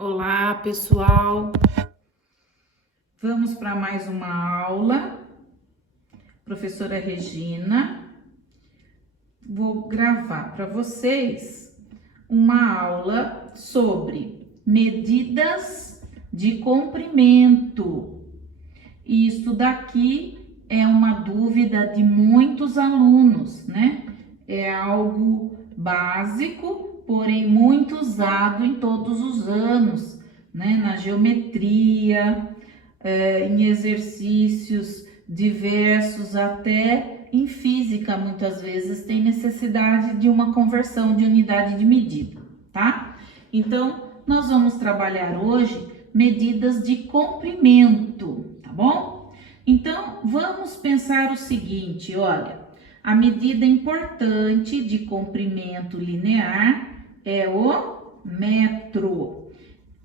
Olá, pessoal. Vamos para mais uma aula. Professora Regina, vou gravar para vocês uma aula sobre medidas de comprimento. Isso daqui é uma dúvida de muitos alunos, né? É algo básico, porém muito usado em todos os anos, né? Na geometria, em exercícios diversos, até em física, muitas vezes tem necessidade de uma conversão de unidade de medida, tá? Então, nós vamos trabalhar hoje medidas de comprimento, tá bom? Então, vamos pensar o seguinte, olha, a medida importante de comprimento linear é o metro.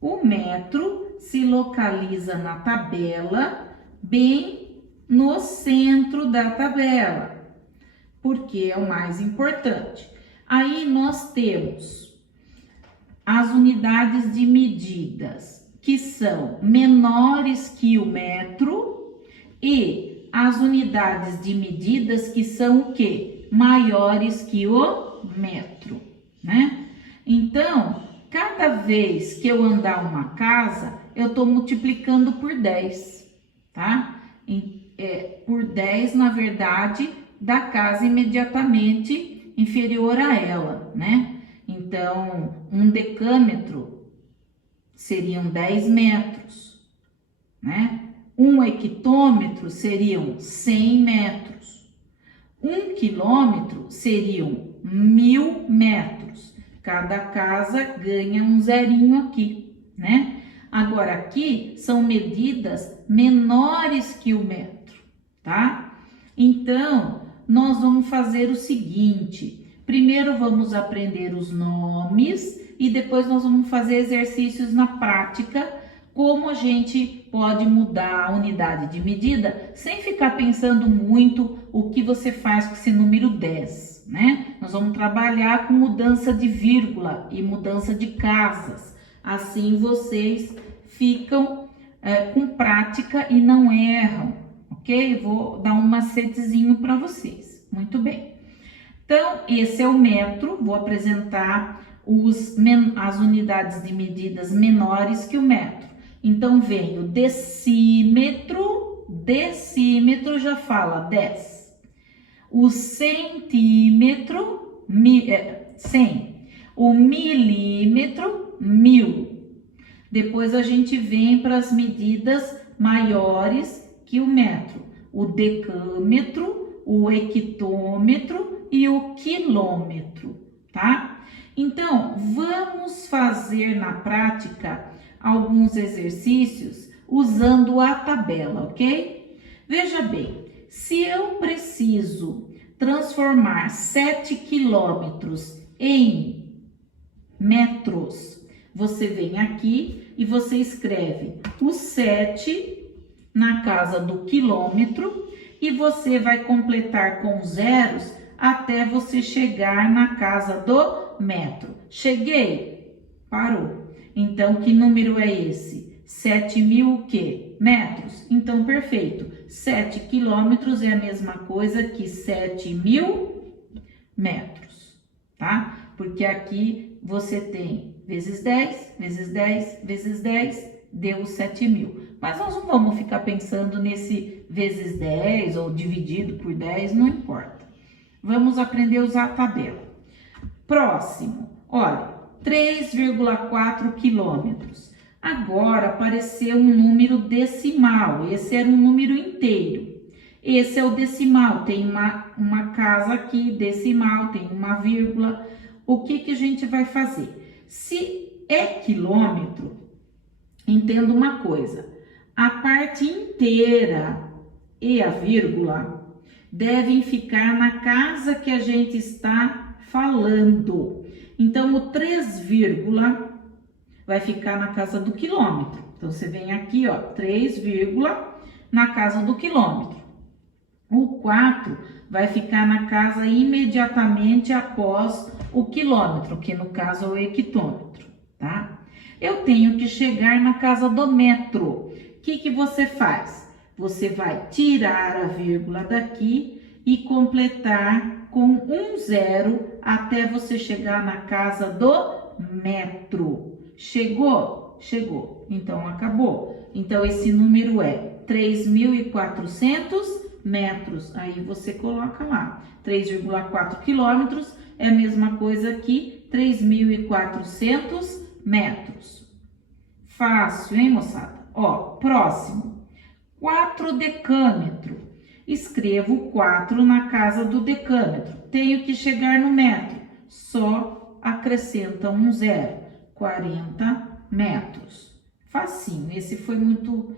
O metro se localiza na tabela, bem no centro da tabela, porque é o mais importante. Aí nós temos as unidades de medidas que são menores que o metro e as unidades de medidas que são o quê? Maiores que o metro, né? Então, cada vez que eu andar uma casa, eu tô multiplicando por 10, tá? Por 10, na verdade, da casa imediatamente inferior a ela, né? Então, um decâmetro seriam 10 metros, né? Um hectômetro seriam 100 metros. 1 quilômetro seriam 1000 metros. Cada casa ganha um zerinho aqui, né? Agora, aqui são medidas menores que o metro, tá? Então, nós vamos fazer o seguinte: primeiro vamos aprender os nomes e depois nós vamos fazer exercícios na prática, como a gente pode mudar a unidade de medida sem ficar pensando muito o que você faz com esse número 10, né? Nós vamos trabalhar com mudança de vírgula e mudança de casas. Assim vocês ficam com prática e não erram, ok? Vou dar um macetezinho para vocês. Muito bem. Então, esse é o metro. Vou apresentar as unidades de medidas menores que o metro. Então, vem o decímetro. Decímetro já fala 10. O centímetro, 100. O milímetro, 1000. Depois a gente vem para as medidas maiores que o metro. O decâmetro, o hectômetro e o quilômetro, tá? Então, vamos fazer na prática alguns exercícios usando a tabela, ok? Veja bem, se eu preciso transformar 7 quilômetros em metros, você vem aqui e você escreve o 7 na casa do quilômetro e você vai completar com zeros até você chegar na casa do metro. Cheguei? Parou. Então, que número é esse? 7.000 o quê? Metros. Então, perfeito. 7 quilômetros é a mesma coisa que 7.000 metros, tá? Porque aqui você tem vezes 10, vezes 10, vezes 10, deu 7.000. Mas nós não vamos ficar pensando nesse vezes 10 ou dividido por 10, não importa. Vamos aprender a usar a tabela. Próximo, olha, 3,4 quilômetros. Agora apareceu um número decimal, esse era um número inteiro. Esse é o decimal, tem uma casa aqui, decimal, tem uma vírgula. O que a gente vai fazer? Se é quilômetro, entenda uma coisa, a parte inteira e a vírgula devem ficar na casa que a gente está falando. Então, o 3, vai ficar na casa do quilômetro. Então, você vem aqui, ó, 3, na casa do quilômetro. O 4 vai ficar na casa imediatamente após o quilômetro, que no caso é o hectômetro, tá? Eu tenho que chegar na casa do metro. O que você faz? Você vai tirar a vírgula daqui e completar com um zero até você chegar na casa do metro. Chegou? Chegou. Então, acabou. Então, esse número é 3.400 metros. Aí você coloca lá. 3,4 quilômetros é a mesma coisa que 3.400 metros. Fácil, hein, moçada? Ó, próximo. 4 decâmetro. Escrevo 4 na casa do decâmetro. Tenho que chegar no metro. Só acrescenta um zero. 40 metros. Facinho. Esse foi muito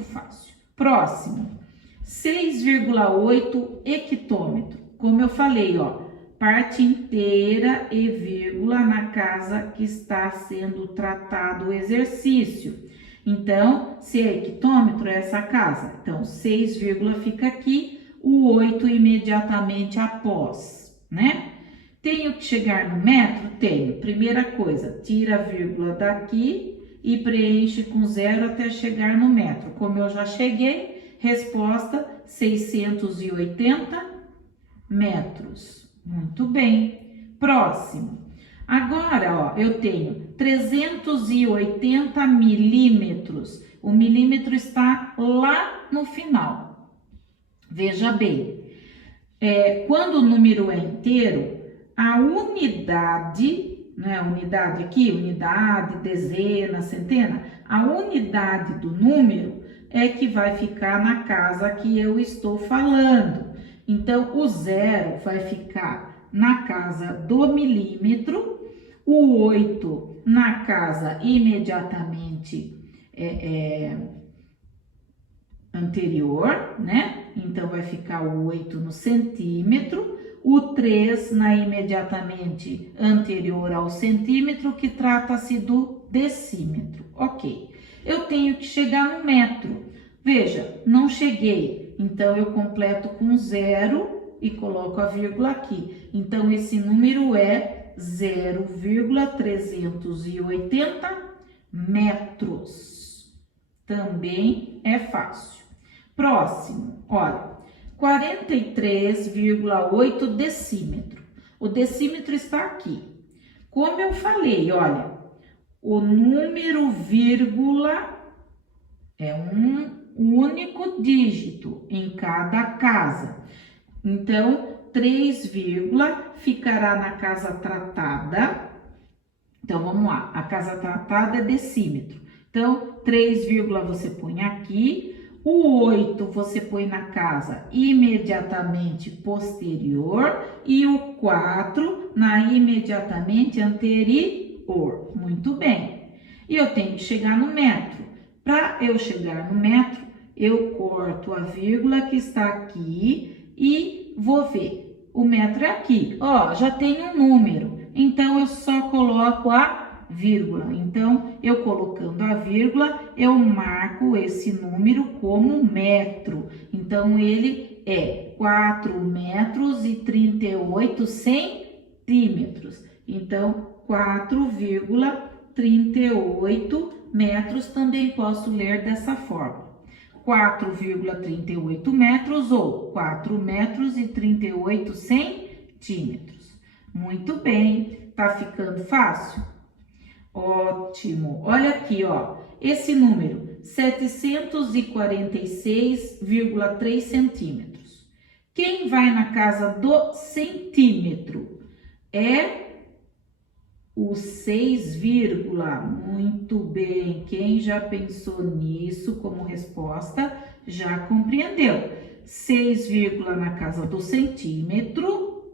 fácil. Próximo. 6,8 hectômetro. Como eu falei, ó, parte inteira e vírgula na casa que está sendo tratado o exercício. Então, se é hectômetro, é essa casa. Então, 6, fica aqui, o 8 imediatamente após, né? Tenho que chegar no metro? Tenho. Primeira coisa, tira a vírgula daqui e preenche com zero até chegar no metro. Como eu já cheguei, resposta 680 metros. Muito bem. Próximo. Agora, ó, eu tenho 380 milímetros. O milímetro está lá no final. Veja bem, quando o número é inteiro, a unidade, né, unidade aqui, unidade, dezena, centena, a unidade do número é que vai ficar na casa que eu estou falando. Então, o zero vai ficar na casa do milímetro, o 8 na casa imediatamente anterior, né? Então, vai ficar o 8 no centímetro, o 3 na imediatamente anterior ao centímetro, que trata-se do decímetro. Ok. Eu tenho que chegar no metro. Veja, não cheguei, então eu completo com zero e coloco a vírgula aqui. Então, esse número é 0,380 metros. Também é fácil. Próximo, olha, 43,8 decímetro. O decímetro está aqui. Como eu falei, olha, o número vírgula é um único dígito em cada casa. Então, 3, ficará na casa tratada. Então, vamos lá. A casa tratada é decímetro. Então, 3, você põe aqui. O 8 você põe na casa imediatamente posterior. E o 4 na imediatamente anterior. Muito bem. E eu tenho que chegar no metro. Para eu chegar no metro, eu corto a vírgula que está aqui e vou ver. O metro é aqui. Ó, já tem um número. Então, eu só coloco a vírgula. Então, eu colocando a vírgula, eu marco esse número como metro. Então, ele é 4 metros e 38 centímetros. Então, 4,38 metros também posso ler dessa forma. 4,38 metros ou 4 metros e 38 centímetros. Muito bem, tá ficando fácil? Ótimo. Olha aqui, ó, esse número, 746,3 centímetros. Quem vai na casa do centímetro é o 6, muito bem. Quem já pensou nisso como resposta, já compreendeu. 6, na casa do centímetro,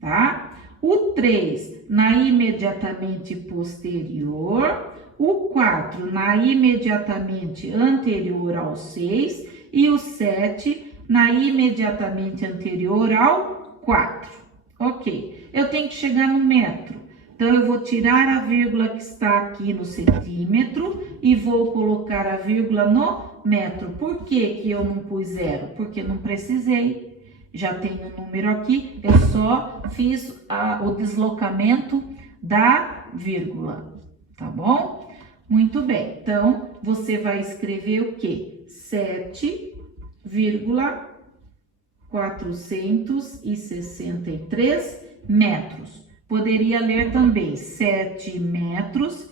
tá? O 3 na imediatamente posterior, o 4 na imediatamente anterior ao 6 e o 7 na imediatamente anterior ao 4. Ok, eu tenho que chegar no metro. Então, eu vou tirar a vírgula que está aqui no centímetro e vou colocar a vírgula no metro. Por que que eu não pus zero? Porque não precisei. Já tenho o número aqui, eu só fiz o deslocamento da vírgula, tá bom? Muito bem, então você vai escrever o quê? 7,463 metros. Poderia ler também 7 metros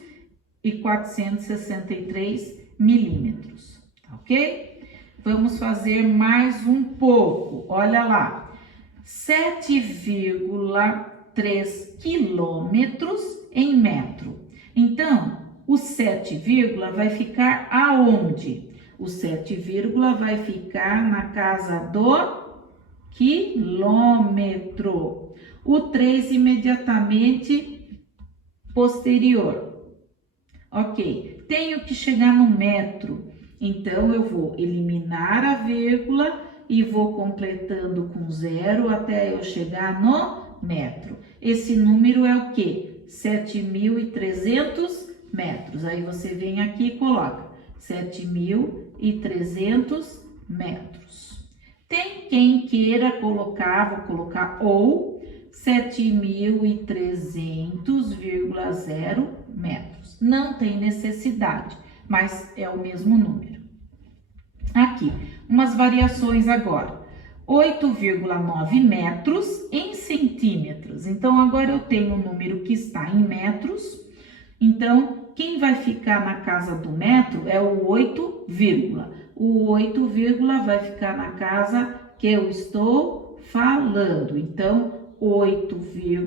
e 463 milímetros, ok? Vamos fazer mais um pouco, olha lá, 7,3 quilômetros em metro. Então, o 7, vai ficar aonde? O 7, vai ficar na casa do quilômetro. O 3 imediatamente posterior. Ok, tenho que chegar no metro, então eu vou eliminar a vírgula e vou completando com 0 até eu chegar no metro. Esse número é o quê? 7.300 metros. Aí você vem aqui e coloca 7.300 metros. Tem quem queira colocar, vou colocar ou 7.300,0 metros. Não tem necessidade, mas é o mesmo número. Aqui, umas variações agora. 8,9 metros em centímetros. Então, agora eu tenho um número que está em metros. Então, quem vai ficar na casa do metro é o 8, o 8, vai ficar na casa que eu estou falando. Então, 8,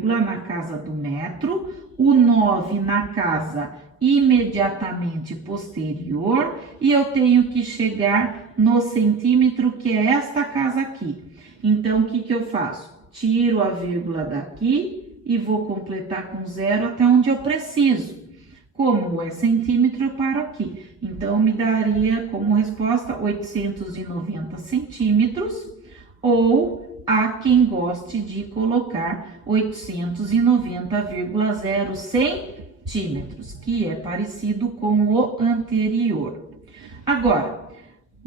na casa do metro, o 9 na casa imediatamente posterior e eu tenho que chegar no centímetro, que é esta casa aqui. Então, o que que eu faço? Tiro a vírgula daqui e vou completar com 0 até onde eu preciso. Como é centímetro, eu paro aqui. Então, me daria como resposta 890 centímetros, ou há quem goste de colocar 890,0 centímetros, que é parecido com o anterior. Agora,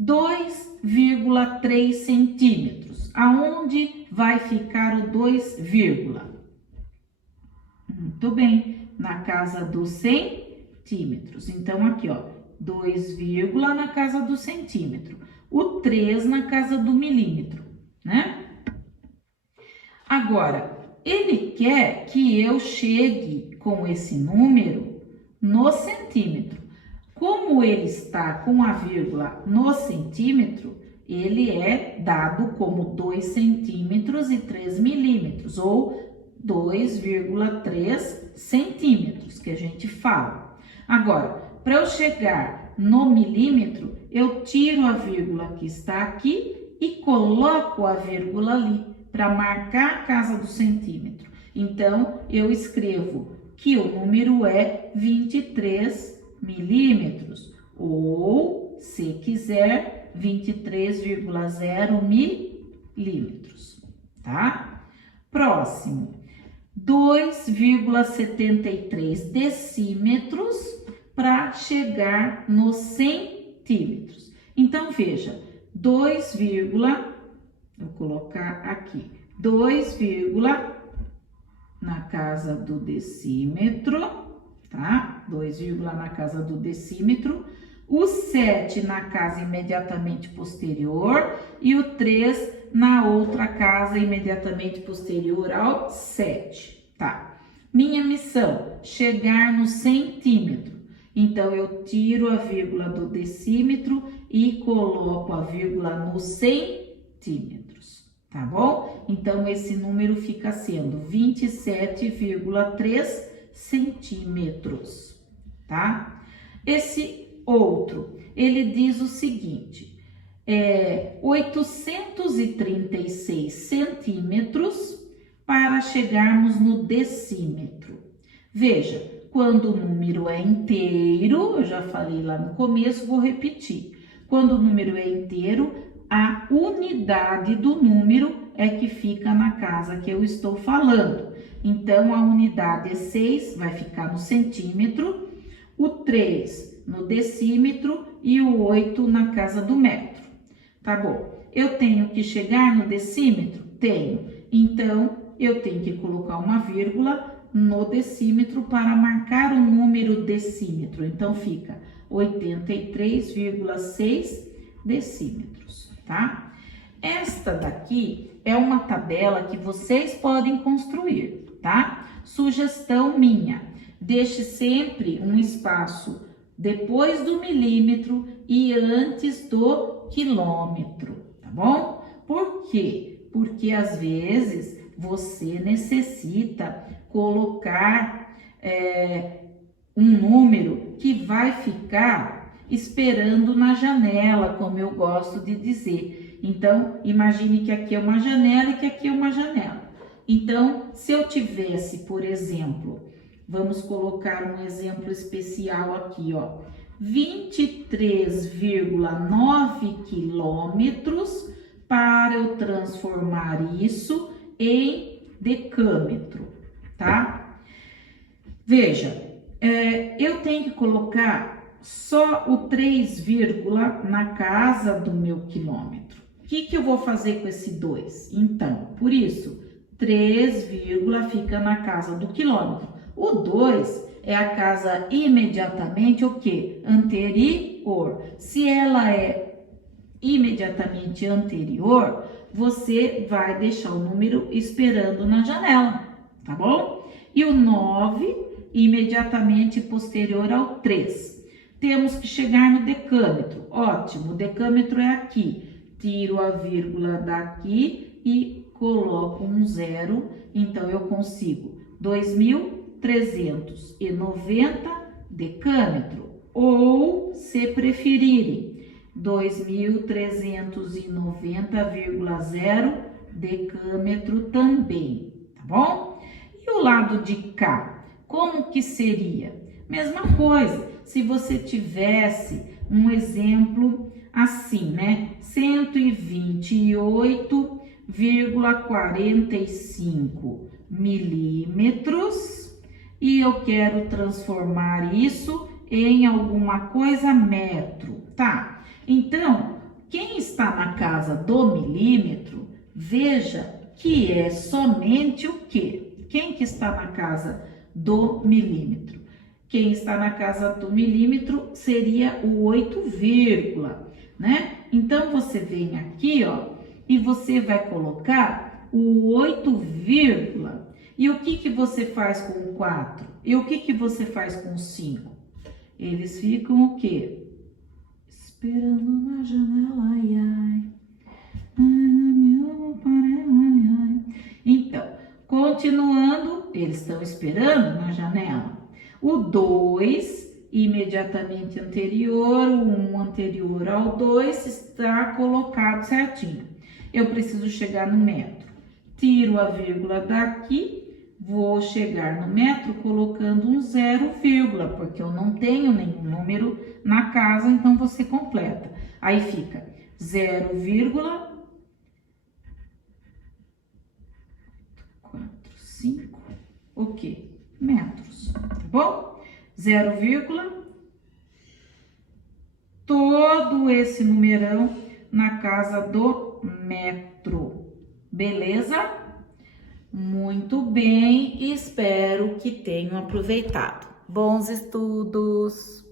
2,3 centímetros. Aonde vai ficar o 2, Muito bem, na casa dos centímetros. Então, aqui, ó, 2, na casa do centímetro. O 3 na casa do milímetro, né? Agora, ele quer que eu chegue com esse número no centímetro. Como ele está com a vírgula no centímetro, ele é dado como 2 centímetros e 3 milímetros, ou 2,3 centímetros, que a gente fala. Agora, para eu chegar no milímetro, eu tiro a vírgula que está aqui e coloco a vírgula ali, para marcar a casa do centímetro. Então, eu escrevo que o número é 23 milímetros, ou, se quiser, 23,0 milímetros, tá? Próximo, 2,73 decímetros para chegar nos centímetros. Então, veja, vou colocar aqui, 2, na casa do decímetro, tá? 2, na casa do decímetro, o 7 na casa imediatamente posterior e o 3 na outra casa imediatamente posterior ao 7, tá? Minha missão, chegar no centímetro. Então, eu tiro a vírgula do decímetro e coloco a vírgula no centímetros, tá bom? Então, esse número fica sendo 27,3 centímetros, tá? Esse outro, ele diz o seguinte, 836 centímetros para chegarmos no decímetro. Veja, quando o número é inteiro, eu já falei lá no começo, vou repetir. Quando o número é inteiro, a unidade do número é que fica na casa que eu estou falando. Então, a unidade é 6, vai ficar no centímetro, o 3 no decímetro e o 8 na casa do metro. Tá bom? Eu tenho que chegar no decímetro? Tenho. Então, eu tenho que colocar uma vírgula no decímetro para marcar o número decímetro. Então, fica 83,6 decímetros, tá? Esta daqui é uma tabela que vocês podem construir, tá? Sugestão minha, deixe sempre um espaço depois do milímetro e antes do quilômetro, tá bom? Por quê? Porque às vezes você necessita colocar um número que vai ficar esperando na janela, como eu gosto de dizer. Então, imagine que aqui é uma janela e que aqui é uma janela. Então, se eu tivesse, por exemplo, vamos colocar um exemplo especial aqui, ó, 23,9 quilômetros para eu transformar isso em decâmetro, tá? Veja, eu tenho que colocar só o 3, na casa do meu quilômetro. O que eu vou fazer com esse 2? Então, por isso, 3, fica na casa do quilômetro. O 2 é a casa imediatamente o quê? Anterior. Se ela é imediatamente anterior, você vai deixar o número esperando na janela, tá bom? E o 9, imediatamente posterior ao 3. Temos que chegar no decâmetro. Ótimo, o decâmetro é aqui. Tiro a vírgula daqui e coloco um 0. Então, eu consigo 2.390 decâmetro. Ou, se preferirem, 2.390,0 decâmetro também, tá bom? E o lado de cá, como que seria? Mesma coisa, se você tivesse um exemplo assim, né? 128,45 milímetros e eu quero transformar isso em alguma coisa metro, tá? Então, quem está na casa do milímetro, veja que é somente o quê? Quem que está na casa do milímetro? Quem está na casa do milímetro seria o 8, né? Então, você vem aqui, ó, e você vai colocar o 8, e o que você faz com o 4? E o que você faz com o 5? Eles ficam o quê? Esperando na janela, ai, ai. Então, continuando, eles estão esperando na janela. O 2, imediatamente anterior, o 1 anterior ao 2, está colocado certinho. Eu preciso chegar no metro. Tiro a vírgula daqui, vou chegar no metro colocando um 0, porque eu não tenho nenhum número na casa, então você completa. Aí fica 0, 4, 5, o quê? Metros, tá bom? 0, todo esse numerão na casa do metro, beleza? Muito bem, espero que tenham aproveitado. Bons estudos!